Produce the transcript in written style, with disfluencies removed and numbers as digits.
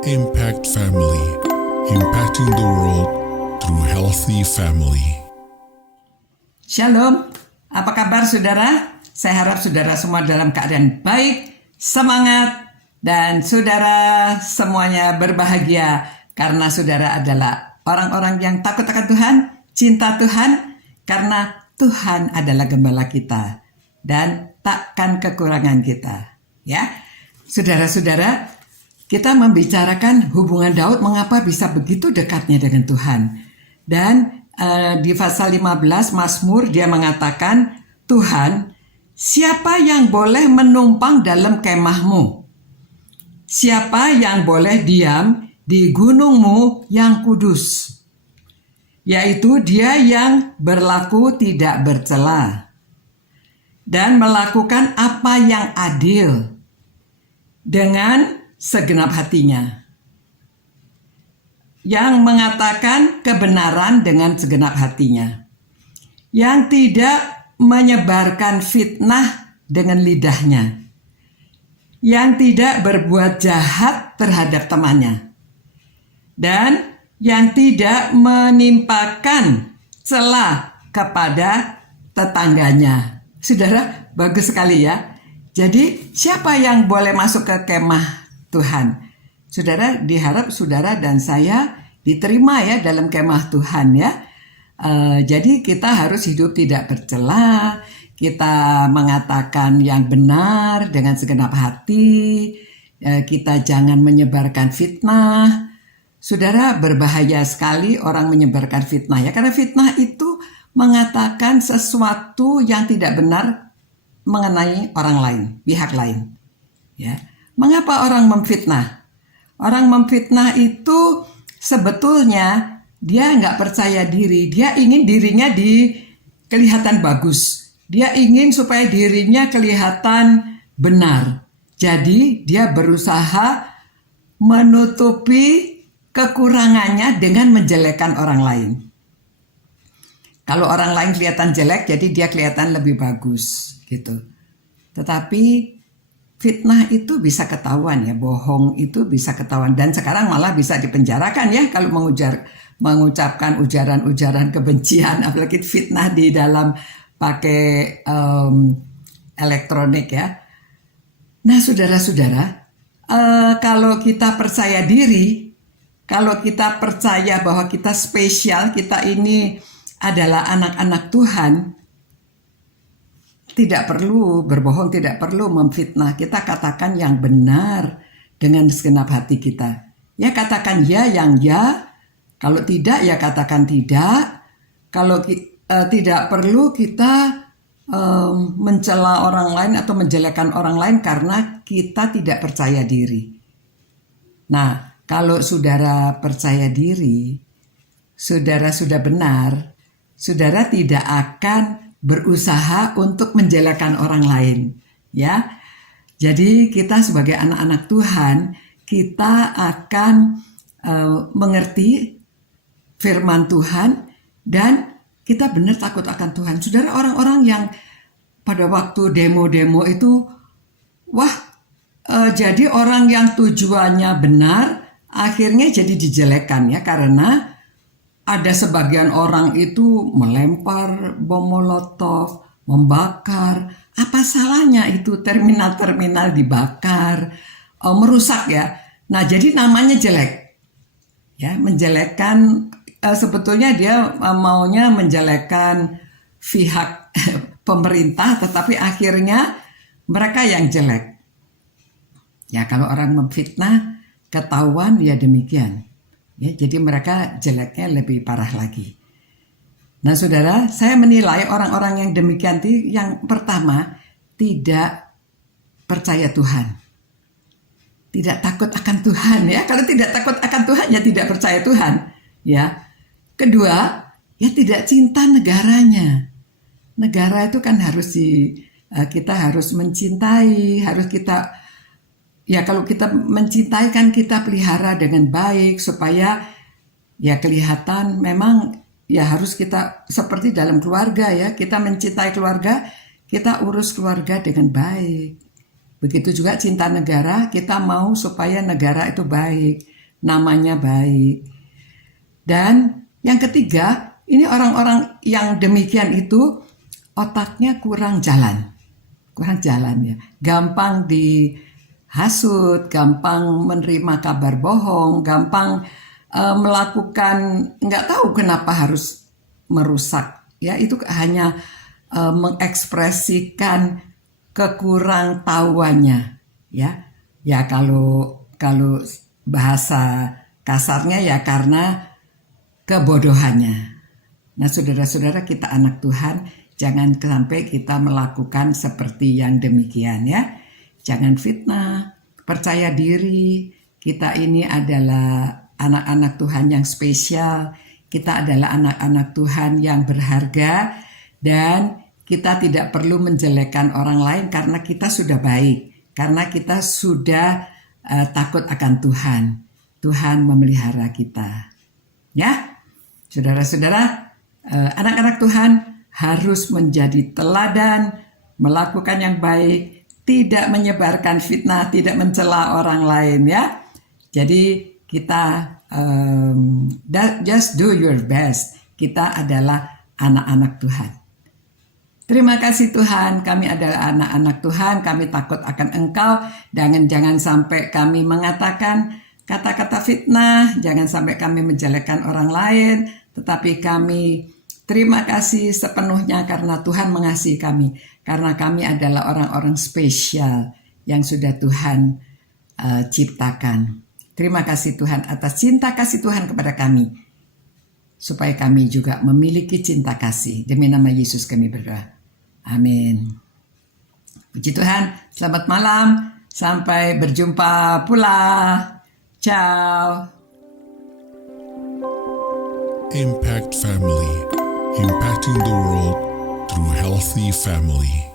Impact Family, impacting the world through healthy family. Shalom, apa kabar saudara? Saya harap saudara semua dalam keadaan baik, semangat, dan saudara semuanya berbahagia karena saudara adalah orang-orang yang takut akan Tuhan, cinta Tuhan, karena Tuhan adalah gembala kita dan takkan kekurangan kita. Ya, saudara-saudara, kita membicarakan hubungan Daud mengapa bisa begitu dekatnya dengan Tuhan. Dan di pasal 15 Mazmur dia mengatakan, Tuhan, siapa yang boleh menumpang dalam kemahmu? Siapa yang boleh diam di gunungmu yang kudus? Yaitu dia yang berlaku tidak bercela dan melakukan apa yang adil dengan segenap hatinya, yang mengatakan kebenaran dengan segenap hatinya, yang tidak menyebarkan fitnah dengan lidahnya, yang tidak berbuat jahat terhadap temannya, dan yang tidak menimpakan celah kepada tetangganya. Saudara, bagus sekali ya. Jadi siapa yang boleh masuk ke kemah Tuhan? Saudara, diharap saudara dan saya diterima ya dalam kemah Tuhan ya. Jadi kita harus hidup tidak bercela, kita mengatakan yang benar dengan segenap hati, kita jangan menyebarkan fitnah. Saudara, berbahaya sekali orang menyebarkan fitnah ya, karena fitnah itu mengatakan sesuatu yang tidak benar mengenai orang lain, pihak lain. Ya, mengapa orang memfitnah? Orang memfitnah itu sebetulnya dia nggak percaya diri. Dia ingin dirinya kelihatan bagus. Dia ingin supaya dirinya kelihatan benar. Jadi dia berusaha menutupi kekurangannya dengan menjelekkan orang lain. Kalau orang lain kelihatan jelek, jadi dia kelihatan lebih bagus gitu. Tetapi fitnah itu bisa ketahuan ya, bohong itu bisa ketahuan, dan sekarang malah bisa dipenjarakan ya kalau mengucapkan ujaran-ujaran kebencian, apalagi fitnah di dalam pakai elektronik ya. Nah saudara-saudara, kalau kita percaya diri, kalau kita percaya bahwa kita spesial, kita ini adalah anak-anak Tuhan, tidak perlu berbohong, tidak perlu memfitnah. Kita katakan yang benar dengan segenap hati kita. Ya katakan ya yang ya, kalau tidak ya katakan tidak. Kalau tidak perlu kita mencela orang lain atau menjelekkan orang lain karena kita tidak percaya diri. Nah, kalau saudara percaya diri, saudara sudah benar, saudara tidak akan berusaha untuk menjelekkan orang lain, ya. Jadi kita sebagai anak-anak Tuhan, kita akan mengerti firman Tuhan dan kita benar takut akan Tuhan. Saudara, orang-orang yang pada waktu demo-demo itu, jadi orang yang tujuannya benar akhirnya jadi dijelekan ya, karena ada sebagian orang itu melempar bom molotov, membakar. Apa salahnya itu terminal-terminal dibakar, merusak ya. Nah, jadi namanya jelek. Ya, menjelekkan, sebetulnya dia maunya menjelekkan pihak pemerintah, tetapi akhirnya mereka yang jelek. Ya, kalau orang memfitnah ketahuan ya demikian. Ya, jadi mereka jeleknya lebih parah lagi. Nah saudara, saya menilai orang-orang yang demikian itu yang pertama tidak percaya Tuhan. Tidak takut akan Tuhan ya. Kalau tidak takut akan Tuhan ya tidak percaya Tuhan. Ya. Kedua, ya tidak cinta negaranya. Negara itu kan harus kita harus mencintai, harus kita, ya kalau kita mencintai kan kita pelihara dengan baik supaya ya kelihatan memang ya harus kita seperti dalam keluarga ya. Kita mencintai keluarga, kita urus keluarga dengan baik. Begitu juga cinta negara, kita mau supaya negara itu baik, namanya baik. Dan yang ketiga, ini orang-orang yang demikian itu otaknya kurang jalan ya. Gampang dihasut, gampang menerima kabar bohong, gampang melakukan, nggak tahu kenapa harus merusak. Ya, itu hanya mengekspresikan kekurangtahuannya, ya. Ya kalau bahasa kasarnya ya karena kebodohannya. Nah, saudara-saudara, kita anak Tuhan, jangan sampai kita melakukan seperti yang demikian ya. Jangan fitnah, percaya diri. Kita ini adalah anak-anak Tuhan yang spesial. Kita adalah anak-anak Tuhan yang berharga dan kita tidak perlu menjelekkan orang lain karena kita sudah baik. Karena kita sudah takut akan Tuhan. Tuhan memelihara kita. Ya, saudara-saudara, anak-anak Tuhan harus menjadi teladan, melakukan yang baik, tidak menyebarkan fitnah, tidak mencela orang lain ya. Jadi kita just do your best. Kita adalah anak-anak Tuhan. Terima kasih Tuhan, kami adalah anak-anak Tuhan, kami takut akan Engkau, dan jangan sampai kami mengatakan kata-kata fitnah, jangan sampai kami menjelekkan orang lain, tetapi kami terima kasih sepenuhnya karena Tuhan mengasihi kami, karena kami adalah orang-orang spesial yang sudah Tuhan ciptakan. Terima kasih Tuhan atas cinta kasih Tuhan kepada kami, supaya kami juga memiliki cinta kasih. Demi nama Yesus kami berdoa. Amin. Puji Tuhan, selamat malam, sampai berjumpa pula. Ciao. Impact Family, impacting the world through healthy family.